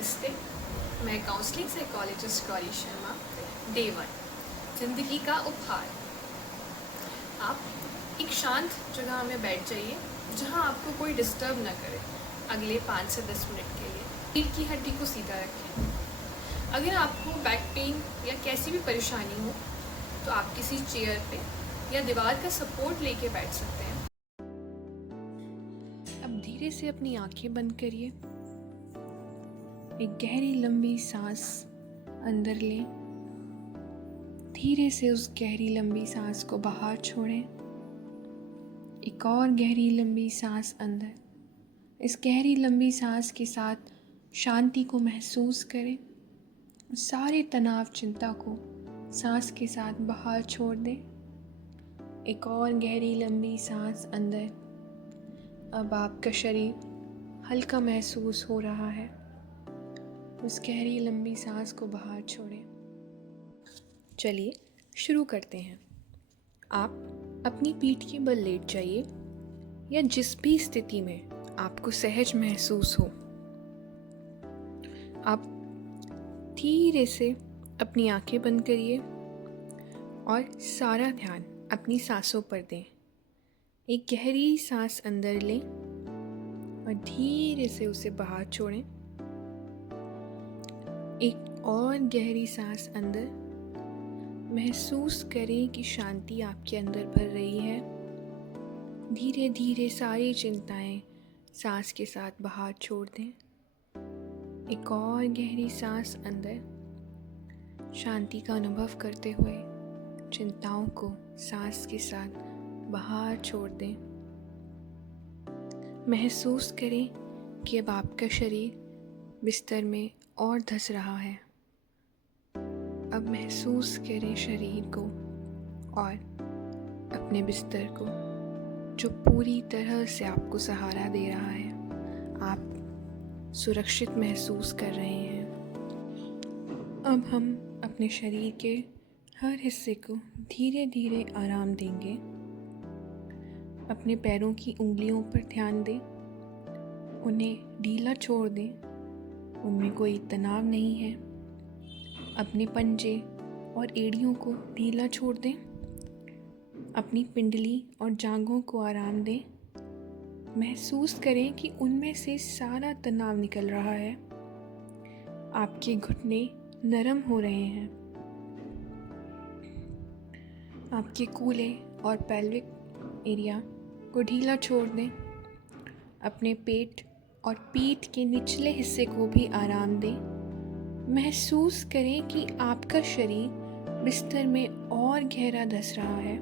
नमस्ते। मैं counselling psychologist Gauri Sharma. Day 1 ज़िंदगी का उपहार। आप एक शांत जगह में बैठ जाइए जहां आपको कोई डिस्टर्ब ना करे अगले 5 से 10 मिनट के लिए। पीठ की हड्डी को सीधा रखें। अगर आपको बैक पेन या कैसी भी परेशानी हो तो आप किसी चेयर पे या दीवार का सपोर्ट लेके बैठ सकते हैं। अब धीरे से अपनी आंखें बंद करिए। एक गहरी लंबी सांस अंदर लें। धीरे से उस गहरी लंबी सांस को बाहर छोड़ें। एक और गहरी लंबी सांस अंदर। इस गहरी लंबी सांस के साथ शांति को महसूस करें। सारे तनाव चिंता को सांस के साथ बाहर छोड़ दें। एक और गहरी लंबी सांस अंदर। अब आपका शरीर हल्का महसूस हो रहा है। उस गहरी लंबी सांस को बाहर छोड़ें। चलिए शुरू करते हैं। आप अपनी पीठ के बल लेट जाइए या जिस भी स्थिति में आपको सहज महसूस हो। आप धीरे से अपनी आंखें बंद करिए और सारा ध्यान अपनी सांसों पर दें। एक गहरी सांस अंदर लें और धीरे से उसे बाहर छोड़ें। एक और गहरी सांस अंदर। महसूस करें कि शांति आपके अंदर भर रही है। धीरे धीरे सारी चिंताएं सांस के साथ बाहर छोड़ दें। एक और गहरी सांस अंदर। शांति का अनुभव करते हुए चिंताओं को सांस के साथ बाहर छोड़ दें। महसूस करें कि अब आपका शरीर बिस्तर में और धंस रहा है। अब महसूस करें शरीर को और अपने बिस्तर को जो पूरी तरह से आपको सहारा दे रहा है। आप सुरक्षित महसूस कर रहे हैं। अब हम अपने शरीर के हर हिस्से को धीरे धीरे आराम देंगे। अपने पैरों की उंगलियों पर ध्यान दें। उन्हें ढीला छोड़ दें। उनमें कोई तनाव नहीं है। अपने पंजे और एड़ियों को ढीला छोड़ दें। अपनी पिंडली और जांघों को आराम दें। महसूस करें कि उनमें से सारा तनाव निकल रहा है। आपके घुटने नरम हो रहे हैं। आपके कूल्हे और पेल्विक एरिया को ढीला छोड़ दें। अपने पेट और पीठ के निचले हिस्से को भी आराम दें। महसूस करें कि आपका शरीर बिस्तर में और गहरा धंस रहा है।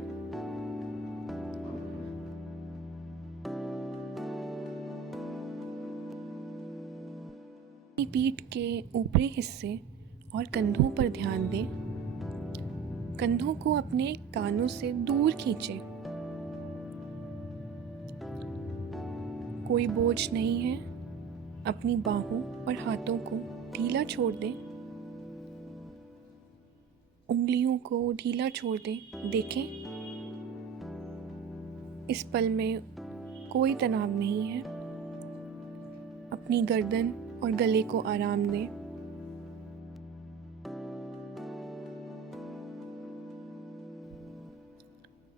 अपनी पीठ के ऊपरी हिस्से और कंधों पर ध्यान दें। कंधों को अपने कानों से दूर खींचें। कोई बोझ नहीं है। अपनी बाहों और हाथों को ढीला छोड़ दें। उंगलियों को ढीला छोड़ दें। देखें, इस पल में कोई तनाव नहीं है। अपनी गर्दन और गले को आराम दें।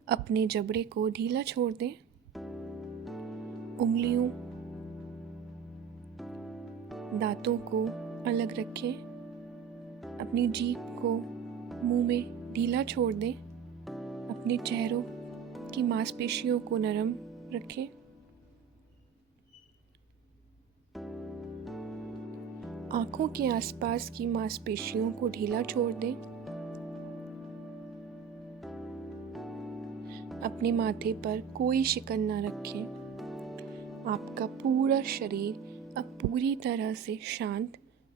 अपने जबड़े को ढीला छोड़ दें। उंगलियों, दांतों को अलग रखें। अपनी जीभ को मुंह में ढीला छोड़ दें। अपने चेहरों की मांसपेशियों को नरम रखें। आंखों के आसपास की मांसपेशियों को ढीला छोड़ दें। अपने माथे पर कोई शिकन न रखें। आपका पूरा शरीर अब पूरी तरह से शांत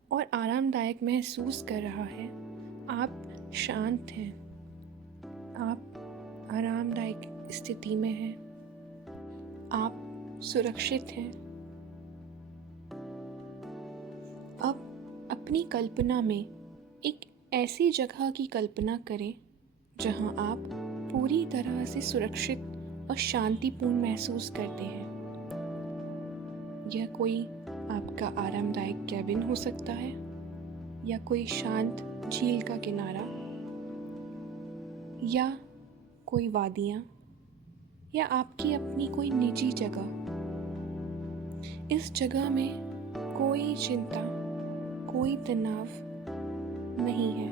और आरामदायक महसूस कर रहा है। आप शांत हैं। आप आरामदायक स्थिति में हैं। आप सुरक्षित हैं। अब अपनी कल्पना में एक ऐसी जगह की कल्पना करें जहां आप पूरी तरह से सुरक्षित और शांतिपूर्ण महसूस करते हैं। यह कोई आपका आरामदायक कैबिन हो सकता है, या कोई शांत झील का किनारा, या कोई वादियाँ, या आपकी अपनी कोई निजी जगह। इस जगह में कोई चिंता, कोई तनाव नहीं है।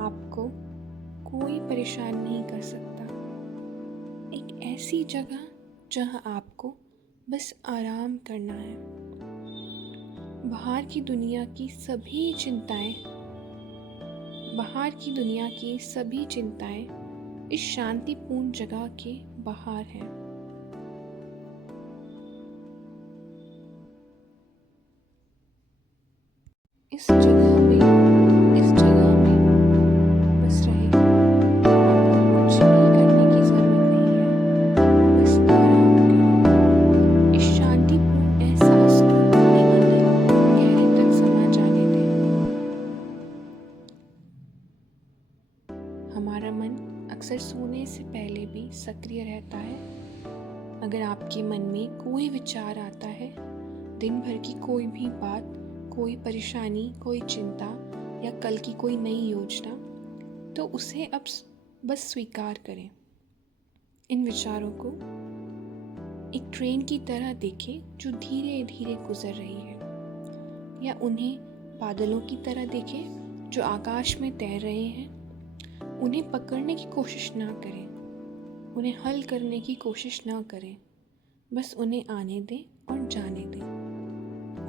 आपको कोई परेशान नहीं कर सकता। एक ऐसी जगह जहां आपको बस आराम करना है। बाहर की दुनिया की सभी चिंताएं इस शांतिपूर्ण जगह के बाहर हैं। इस जगह में बस रहे। आपको कुछ भी करने की जरूरत नहीं है, बस आराम करें। इस शांतिपूर्ण एहसास को अपने अंदर गहरे तक समा जाने दें। हमारा मन अक्सर सोने से पहले भी सक्रिय रहता है। अगर आपके मन में कोई विचार आता है, दिन भर की कोई भी बात, कोई परेशानी, कोई चिंता या कल की कोई नई योजना, तो उसे अब बस स्वीकार करें। इन विचारों को एक ट्रेन की तरह देखें जो धीरे धीरे गुजर रही है, या उन्हें बादलों की तरह देखें जो आकाश में तैर रहे हैं। उन्हें पकड़ने की कोशिश ना करें, उन्हें हल करने की कोशिश ना करें, बस उन्हें आने दें और जाने दें।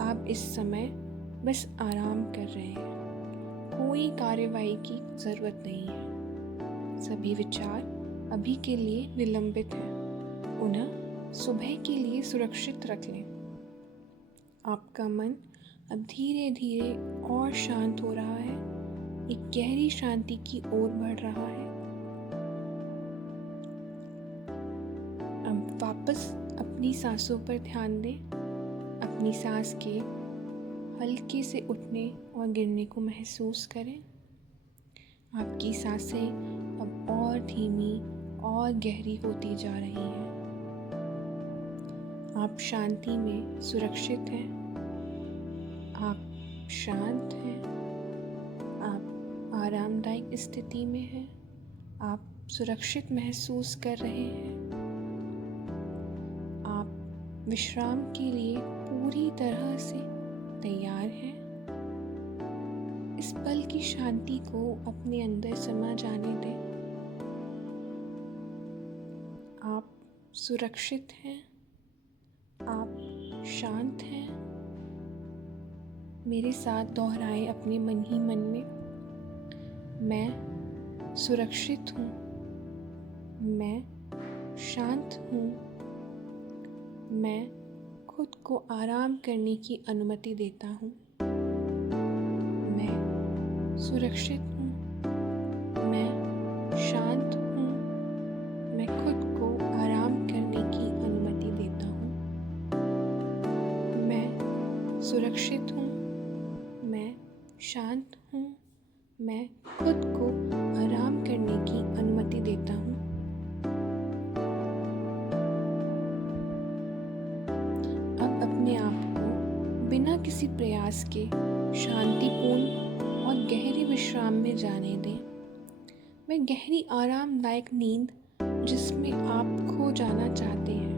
आप इस समय बस आराम कर रहे हैं, कोई कार्रवाई की ज़रूरत नहीं है। सभी विचार अभी के लिए निलंबित हैं, उन्हें सुबह के लिए सुरक्षित रख लें। आपका मन अब धीरे धीरे और शांत हो रहा है, एक गहरी शांति की ओर बढ़ रहा है। अब वापस अपनी सांसों पर ध्यान दें। अपनी सांस के हल्के से उठने और गिरने को महसूस करें। आपकी सांसें अब और धीमी और गहरी होती जा रही हैं। आप शांति में सुरक्षित हैं। आप शांत हैं। आप आरामदायक स्थिति में हैं। आप सुरक्षित महसूस कर रहे हैं। आप विश्राम के लिए पूरी तरह से तैयार हैं। इस पल की शांति को अपने अंदर समा जाने दें। आप सुरक्षित हैं। आप शांत हैं। मेरे साथ दोहराएं अपने मन ही मन में, मैं सुरक्षित हूँ, मैं शांत हूँ, मैं खुद को आराम करने की अनुमति देता हूँ। मैं सुरक्षित हूँ, मैं शांत हूँ, मैं खुद को आराम करने की अनुमति देता हूँ। मैं सुरक्षित हूँ, मैं शांत हूँ, मैं खुद को आराम करने की अनुमति देता हूँ। अब अपने आप को बिना किसी प्रयास के शांतिपूर्ण और गहरे विश्राम में जाने दें। वह गहरी आरामदायक नींद जिसमें आप खो जाना चाहते हैं।